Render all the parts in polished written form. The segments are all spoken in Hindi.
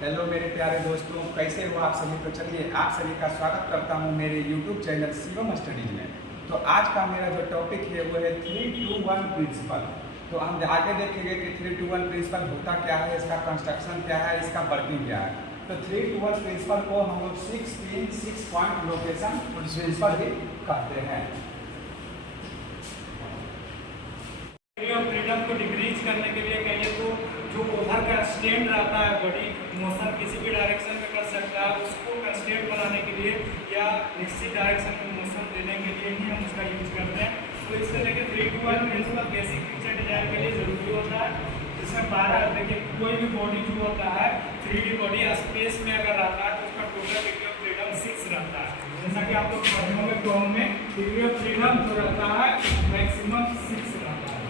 हेलो मेरे प्यारे दोस्तों, कैसे हो आप सभी। तो चलिए आप सभी का स्वागत करता हूं मेरे यूट्यूब चैनल शिवम स्टडीज में। तो आज का मेरा जो टॉपिक है वो है 3-2-1 प्रिंसिपल। तो हम आगे देखेंगे कि 3-2-1 प्रिंसिपल होता क्या है, इसका कंस्ट्रक्शन क्या है, इसका वर्किंग क्या है। तो 3-2-1 प्रिंसिपल को हम लोग 6 पॉइंट लोकेशन प्रिंसिपल ही कहते हैं। फ्रीडम को डिक्रीज करने के लिए कहिए तो जो ओवर का स्टैंड रहता है, बॉडी मोशन किसी भी डायरेक्शन में कर सकता है, उसको कंस्टेंट बनाने के लिए या निश्चित डायरेक्शन में मोशन देने के लिए ही हम उसका यूज करते हैं। तो इससे लेकर 3-2-1 प्रिंसिपल बेसिक पिक्चर डिजाइन के लिए जरूरी होता है। इसमें 12 देखिए कोई भी बॉडी जो होता है 3D बॉडी स्पेस में अगर रहता है तो उसका टोटल डिग्री ऑफ फ्रीडम 6 रहता है। जैसा कि आप लोग पढ़े होंगे टर्म में डिग्री ऑफ फ्रीडम जो रहता है मैक्सिमम 6 रहता है,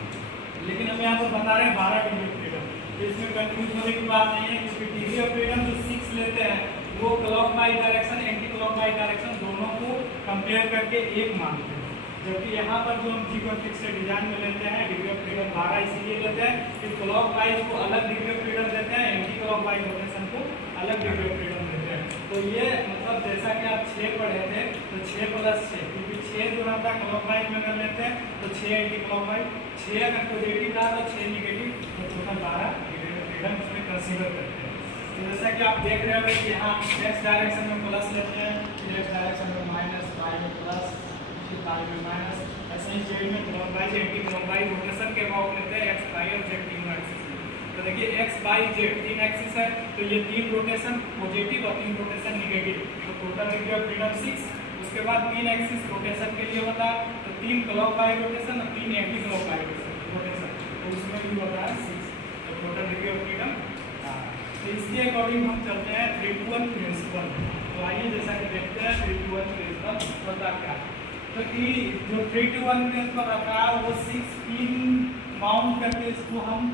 लेकिन हम यहाँ पर बता रहे हैं 12 डिग्री ऑफ फ्रीडम। तो इसमें कंफ्यूज होने की बात नहीं है, क्योंकि डिग्री ऑफ फ्रीडम जो 6 लेते हैं वो clockwise direction anti clockwise direction दोनों को कंपेयर करके एक मानते हैं। जबकि यहाँ पर जो हम जी से डिजाइन में लेते हैं डिग्री ऑफ फ्रीडम 12 इसीलिए लेते हैं कि क्लॉकवाइज को अलग डिग्री ऑफ फ्रीडम देते हैं, एंटी क्लॉकवाइज रोटेशन को अलग डिग्री ऑफ फ्रीडम देते हैं। तो ये मतलब जैसा कि आप 6 पढ़े थे तो 6 + 6, क्योंकि 6 जो रहता है क्लॉकवाइज में अगर लेते हैं तो 6 एंटी क्लॉकवाइज, 6 अगर पॉजिटिव रहा तो 6 नेगेटिव, तो टोटल 12 डिग्री ऑफ फ्रीडम इसमें कंसीडर करते हैं। तो जैसा कि आप देख रहे हो कि यहाँ एक्स डायरेक्शन में प्लस लेते हैं, फिर एक्स डायरेक्शन में माइनस, वाई में प्लस, फिर वाई में माइनस, ऐसे ही जेड में क्लॉकवाइज एंटी क्लॉकवाइज रोटेशन के अबाउट लेते हैं एक्स वाई और जेड तीनों एक्सिस में। तो देखिए एक्स वाई जेड 3 एक्सिस है, तो ये 3 रोटेशन पॉजिटिव और 3 रोटेशन नेगेटिव, तो टोटल डिग्री ऑफ फ्रीडम 6। उसके बाद 3 एक्सिस रोटेशन के लिए होता है तो 3 क्लॉकवाइज रोटेशन और 3 एंटी क्लॉकवाइज रोटेशन, तो उसमें भी होता है 6, तो टोटल डिग्री ऑफ फ्रीडम। तो इसके अकॉर्डिंग हम चलते हैं 3-2-1 प्रिंसिपल। तो आइए जैसा कि देखते हैं 3-2-1 प्रिंसिपल होता क्या है। तो ये जो 3-2-1 प्रिंसिपल रखा है वो 6 पिन माउंट करके इसको हम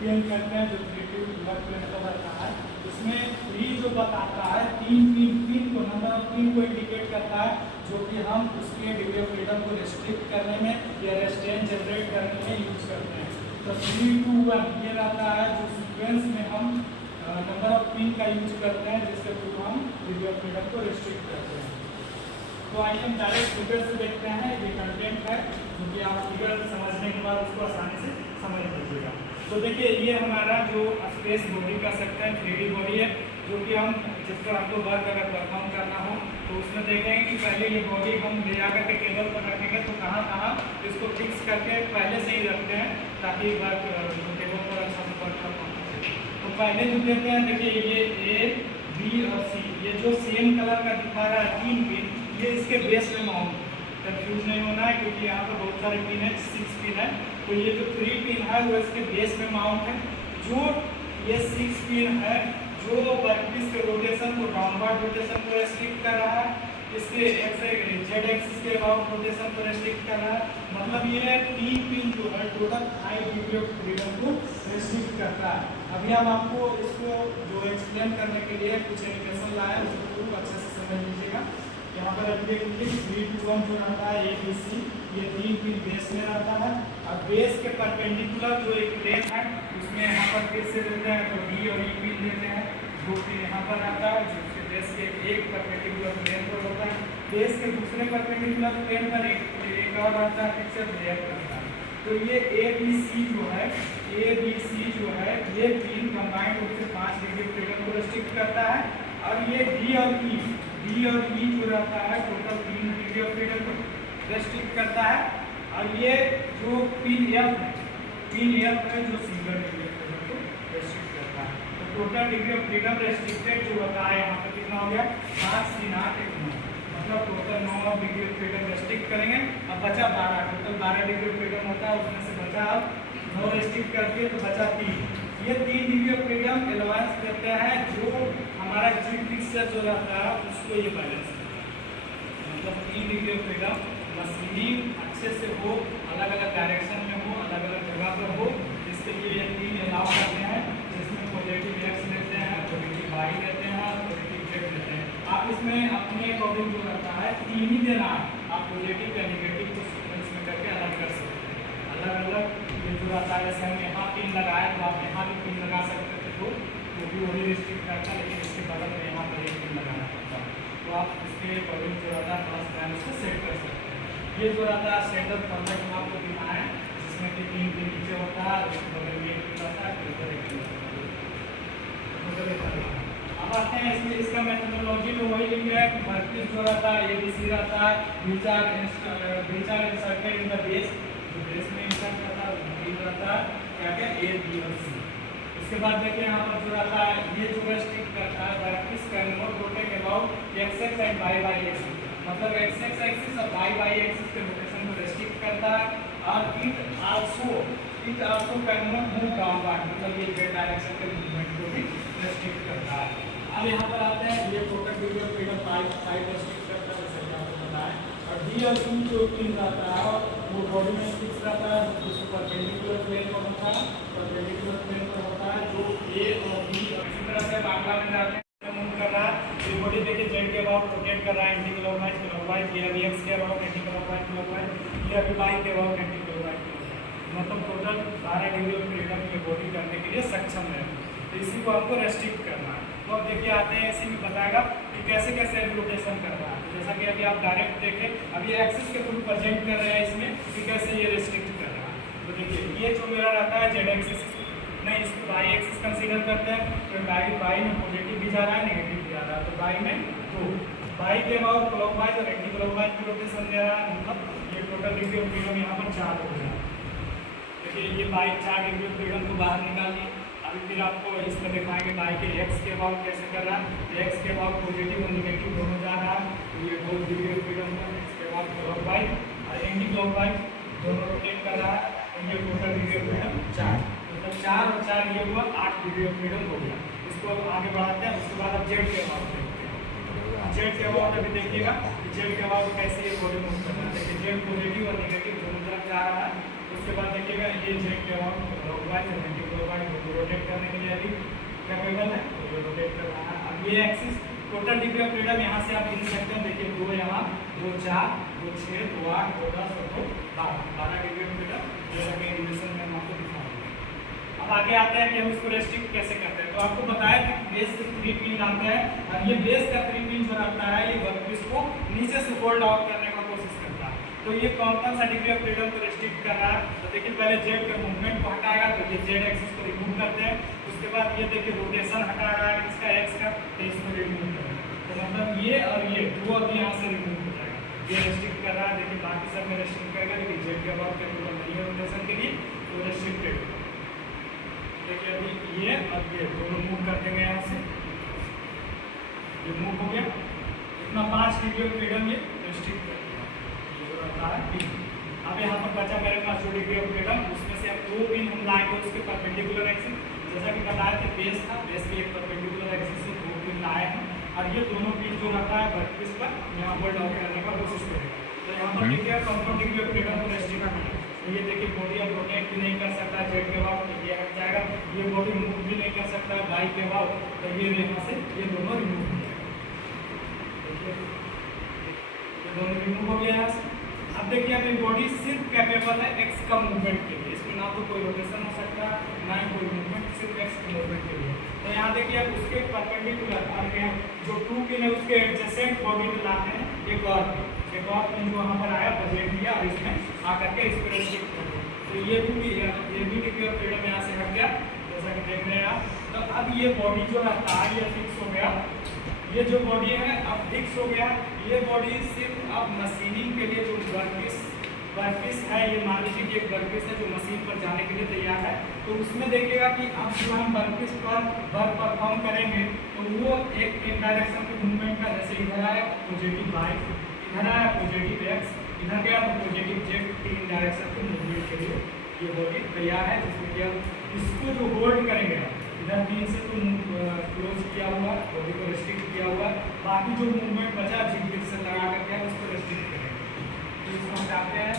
पेन करते हैं। जो 3-2-1 प्रिंसिपल रखा है इसमें 3 जो बताता है 3 पिन को नंबर ऑफ पिन को इंडिकेट करता है, जो कि हम उसके डिग्री ऑफ फ्रीडम को रिस्ट्रिक्ट करने में या रेस्ट्रेंट जनरेट करने में यूज करते हैं। तो 3-2-1 ये रहता है जो सीक्वेंस में हम नंबर ऑफ पिन का यूज करते हैं, जिसके थ्रू हम डिग्री ऑफ फ्रीडम को रिस्ट्रिक्ट करते हैं। तो आइए हम डायरेक्ट फिगर से देखते हैं। ये कंटेंट है क्योंकि आप फिगर समझने के बाद उसको आसानी से समझ लीजिएगा। तो देखिए ये हमारा जो स्पेस बॉडी का सकते हैं 3D बॉडी है, जो कि हम जिस पर हमको वर्क अगर परफॉर्म करना हो तो उसमें देखेंगे कि पहले ये बॉडी हम ले जाकर के टेबल पर रखेंगे तो कहाँ कहाँ इसको फिक्स करके पहले से ही रखते हैं ताकि वर्क टेबल पर अच्छा से वर्क कर पाए। तो पहले जो देते हैं देखिए ये A, B और C, ये जो सेम कलर का दिखा रहा है 3 पिन, ये इसके बेस में माउंट, कंफ्यूज नहीं होना है क्योंकि यहाँ पर बहुत सारे पिन है, 6 पिन है। तो ये जो 3 पिन है वो इसके बेस में माउंट है। जो ये 6 पिन है जो वर्कपीस के रोटेशन को डाउनवर्ड रोटेशन को रेस्ट्रिक्ट कर रहा है, इसके जेड एक्सिस के अबाउट रोटेशन को रेस्ट्रिक्ट कर रहा है। मतलब ये 3 पिन जो है टोटल 5 डिग्री ऑफ फ्रीडम को रेस्ट्रिक्ट करता है। अभी हम आपको इसको जो एक्सप्लेन करने के लिए कुछ एनिमेशन लाया है उसको अच्छे से समझ लीजिएगा। यहाँ पर अभी देखिए 3-2-1 जो रहता है ABC, ये 3 पिन बेस में रहता है और बेस के परपेंडिकुलर जो एक प्लेन है उसमें यहाँ पर फिर से देते हैं तो D और E पिन देते हैं। 2 पिन यहाँ पर रहता है जो उसके बेस के एक परपेंडिकुलर प्लेन पर होता है, बेस के दूसरे परपेंडिकुलर प्लेन पर एक और रहता है फिक्सर लेयर रहता है। तो ये ABC जो है ये 3 कंबाइंड रूप से 5 डिग्री ऑफ फ्रीडम को रेस्ट्रिक्ट करता है। और ये D और E जो रहता है टोटल 3 डिग्री ऑफ फ्रीडम को रेस्ट्रिक्ट करता है। और ये जो पिन F है जो सिंगल डिग्री ऑफ फ्रीडम को रेस्ट्रिक्ट करता है। तो total degree of freedom restricted जो होता है यहाँ पर कितना हो गया 5, 3, 8, 1, 9, मतलब total 9 degree of freedom restrict करेंगे। अब बचा 12, टोटल 12 डिग्री ऑफ फ्रीडम होता है, उसमें से बचा अब 9 रेस्ट्रिक्ट करके तो बचा 3। ये 3 डिग्री ऑफ फ्रीडम एलवांस देते हैं जो हमारा जी फिक्सर जो रहता है उसको ये बैलेंस करता है। मतलब 3 डिग्री ऑफ फ्रीडम मशीनिंग अच्छे से हो, अलग अलग डायरेक्शन में हो, अलग अलग जगह पर हो, इसके लिए ये 3 अलाउ करते हैं, जिसमें पॉजिटिव एक्स लेते हैं, पॉजिटिव वाई लेते हैं, पॉजिटिव जेड लेते हैं। आप इसमें अपने अकॉर्डिंग जो रहता है 3 ही देना है, आप पॉजिटिव या नेगेटिव को सीक्वेंस में करके अलग कर सकते हैं। अलग अलग ये जो रहता है जैसे हमने यहाँ पिन लगाया तो आप यहाँ भी पिन लगा सकते थे, तो वो भी वही रिस्ट्रिक्ट करता है, लेकिन इसके बगल में यहाँ पर एक पिन लगाना पड़ता है। तो आप उसके अकॉर्डिंग जो रहता है प्लस ध्यान से सेट कर सकते हैं। ये जो रहता है स्टैंडर्ड फॉर्मेट में आपको दिखा है, जिसमें कि 3 पिन नीचे होता है, उसके बगल में एक पिन रहता है, फिर ऊपर एक पिन रहता है। अब आते हैं इसमें, इसका मेथोडोलॉजी में वही लिखा है कि वर्कपीस जो रहता है ABC रहता है, which are inserted in the base, जो बेस में इंसर्ट रहता है वो रहता है क्या क्या A, B और C। इसके बाद देखिए यहाँ पर जो रहता है, ये जो रेस्ट्रिक्ट करता है workpiece can not rotate about x-axis and y-y-axis, मतलब x-axis और y-y-axis के रोटेशन को रेस्ट्रिक्ट करता है। और it also can not move downward, मतलब ये z डायरेक्शन के मूवमेंट को भी रेस्ट्रिक्ट करता है। अब यहाँ पर आते हैं, ये total degree of freedom 5 restrict करता है, जैसे कि आपको पता है। और D और C जो पिन रहता है वो बॉडी में फिक्स रहता है, जिसको परपेंडिकुलर प्लेन पर होता है, परपेंडिकुलर प्लेन पर होता है जो A और B। इसी तरह से बांग्ला में जाते हैं, मूव कर रहा है, ये बॉडी देखिए Z के अबाउट रोटेट कर रहा है एंटी क्लॉकवाइज, ये अभी X के अबाउट एंटी क्लॉकवाइज, ये अभी Y के अबाउट एंटी क्लॉकवाइज, मतलब टोटल 12 डिग्री ऑफ फ्रीडम ये बॉडी करने के लिए सक्षम है। तो इसी को आपको रेस्ट्रिक्ट करना है। तो अब देखिए आते हैं, इसी में बताएगा कि कैसे कैसे रोटेशन कर रहा है। तो जैसा कि अभी आप डायरेक्ट देखें, अभी एक्सिस के थ्रू प्रेजेंट कर रहे हैं इसमें कि कैसे ये रेस्ट्रिक्ट कर रहा है। तो देखिए ये जो मेरा रहता है Z एक्सिस, नहीं इसको Y एक्सिस कंसीडर करते हैं, तो Y में पॉजिटिव भी जा रहा है, नेगेटिव भी जा रहा है। तो Y में तो Y के अबाउट क्लॉकवाइज और एंटी क्लॉकवाइज की रोटेशन दे रहा है, मतलब ये टोटल डिग्री ऑफ फ्रीडम यहाँ पर 4 हो गया। देखिए ये Y 4 डिग्री ऑफ फ्रीडम को बाहर निकाल दिए। अभी फिर आपको इसमें दिखाएंगे Y के X के अबाउट कैसे कर रहा है, X के अबाउट पॉजिटिव और नेगेटिव दोनों जा रहा है, तो ये 2 डिग्री ऑफ फ्रीडम है। इसके बाद क्लॉकवाइज और एंटी क्लॉकवाइज दोनों रोटेट कर रहा है, तो ये टोटल डिग्री ऑफ फ्रीडम 4, मतलब 4 और 4 ये हुआ 8 डिग्री ऑफ फ्रीडम हो गया। इसको अब आगे बढ़ाते हैं। उसके बाद अब Z के अबाउट देखते हैं। Z के अबाउट अभी देखिएगा Z के अबाउट कैसे ये बॉडी मूव कर रहा है। देखिए Z पॉजिटिव और नेगेटिव दोनों तरफ जा रहा है। उसके बाद देखिएगा ये Z के अबाउट क्लॉकवाइज और एंटी क्लॉकवाइज रोटेट करने के लिए अभी कैपेबल है, तो ये रोटेट कर रहा है। अब ये axis total degree of freedom यहाँ से आप गिन सकते हैं। देखिए 2 यहाँ, 2 4, 2 6, 2 8, 2 10 और 2 12 डिग्री ऑफ फ्रीडम, जैसा कि एनिमेशन में हम आपको दिखाऊंगा। अब आगे आते हैं कि हम इसको रेस्ट्रिक्ट कैसे करते हैं। तो आपको बताया कि बेस से 3 पिन आता है, और ये बेस का 3 पिन जो रहता है ये वर्कपीस को नीचे से होल्ड आउट करने का कोशिश करता है। तो ये कौन सा डिग्री ऑफ फ्रीडम को रेस्ट्रिक्ट कर रहा है। तो देखिए पहले Z के मूवमेंट को हटाएगा, तो ये Z एक्सिस को रिमूव करते हैं। उसके बाद ये देखिए रोटेशन हटा रहा है इसका X का, तो इसको रिमूव करेगा। तो मतलब ये और ये 2 अब यहाँ से रिमूव हो जाएगा, ये रेस्ट्रिक्ट कर रहा है। देखिए बाकी सब में रेस्ट्रिक्ट करेगा, लेकिन Z के अबाउट कैपेबल नहीं है रोटेशन के लिए, तो रेस्ट्रिक्टेड। देखिए अभी ये और ये दोनों मूव कर देंगे यहाँ से, ये मूव हो गया। इतना 5 डिग्री ऑफ फ्रीडम ये रेस्ट्रिक्ट कर दिया, ये जो रहता है। अब यहाँ पर बचा मेरे पास जो डिग्री ऑफ फ्रीडम, उसमें से अब 2 पिन हम लाएंगे उसके परपेंडिकुलर एक्सिस, जैसा कि बताया कि बेस था, बेस के एक परपेंडिकुलर एक्सिस से 2 पिन लाए हैं, और ये दोनों पिन जो रहता है वर्कपीस पर यहाँ होल्ड आउट करने का कोशिश करेगा। तो यहाँ पर देखिए कंफर्ट डिग्री ऑफ फ्रीडम को रेस्ट्रिक्ट करना है। तो ये देखिए बॉडी अब रोटेट भी नहीं कर सकता, Z के अबाउट ये हट जाएगा, ये बॉडी मूव भी नहीं कर सकता Y के अबाउट, तो ये यहाँ से ये दोनों रिमूव हो जाएगा। देखिए ये दोनों रिमूव हो गया यहाँ से। अब देखिए अभी बॉडी सिर्फ कैपेबल है X का मूवमेंट के लिए, इसमें ना तो कोई रोटेशन हो सकता ना ही कोई मूवमेंट, सिर्फ X के मूवमेंट के लिए। तो यहाँ देखिए अब उसके परपेंडिकुलर जो 2 पिन है उसके एडजेसेंट बॉडी में लाते हैं एक और पिन जो वहाँ पर आया प्रेजेंट किया, और इसमें आकर के इसको रेस्ट्रिक्ट कर दिया। तो ये भी डिग्री ऑफ फ्रीडम यहाँ से हट गया, जैसा कि देख रहे हैं आप। तो अब ये बॉडी जो रहता है ये फिक्स हो गया, ये जो बॉडी है अब फिक्स हो गया। ये बॉडी सिर्फ अब मशीनिंग के लिए जो वर्कपीस है, ये मान लीजिए कि एक वर्कपीस है जो मशीन पर जाने के लिए तैयार है, तो उसमें देखिएगा कि अब जो हम वर्कपीस पर वर्क परफॉर्म करेंगे तो वो एक डायरेक्शन के मूवमेंट का, जैसे इधर आया पॉजिटिव Y, इधर आया पॉजिटिव X, इधर गया तो पॉजिटिव Z, 3 डायरेक्शन के मूवमेंट के लिए ये बॉडी तैयार है। जिसमें कि अब इसको जो होल्ड करेंगे, इधर 3 से तो क्लोज किया हुआ, बॉडी को रेस्ट्रिक्ट किया हुआ, बाकी जो मूवमेंट बचा जिग से लगा करके उसको रेस्ट्रिक्ट करेंगे। तो इसको हम चाहते हैं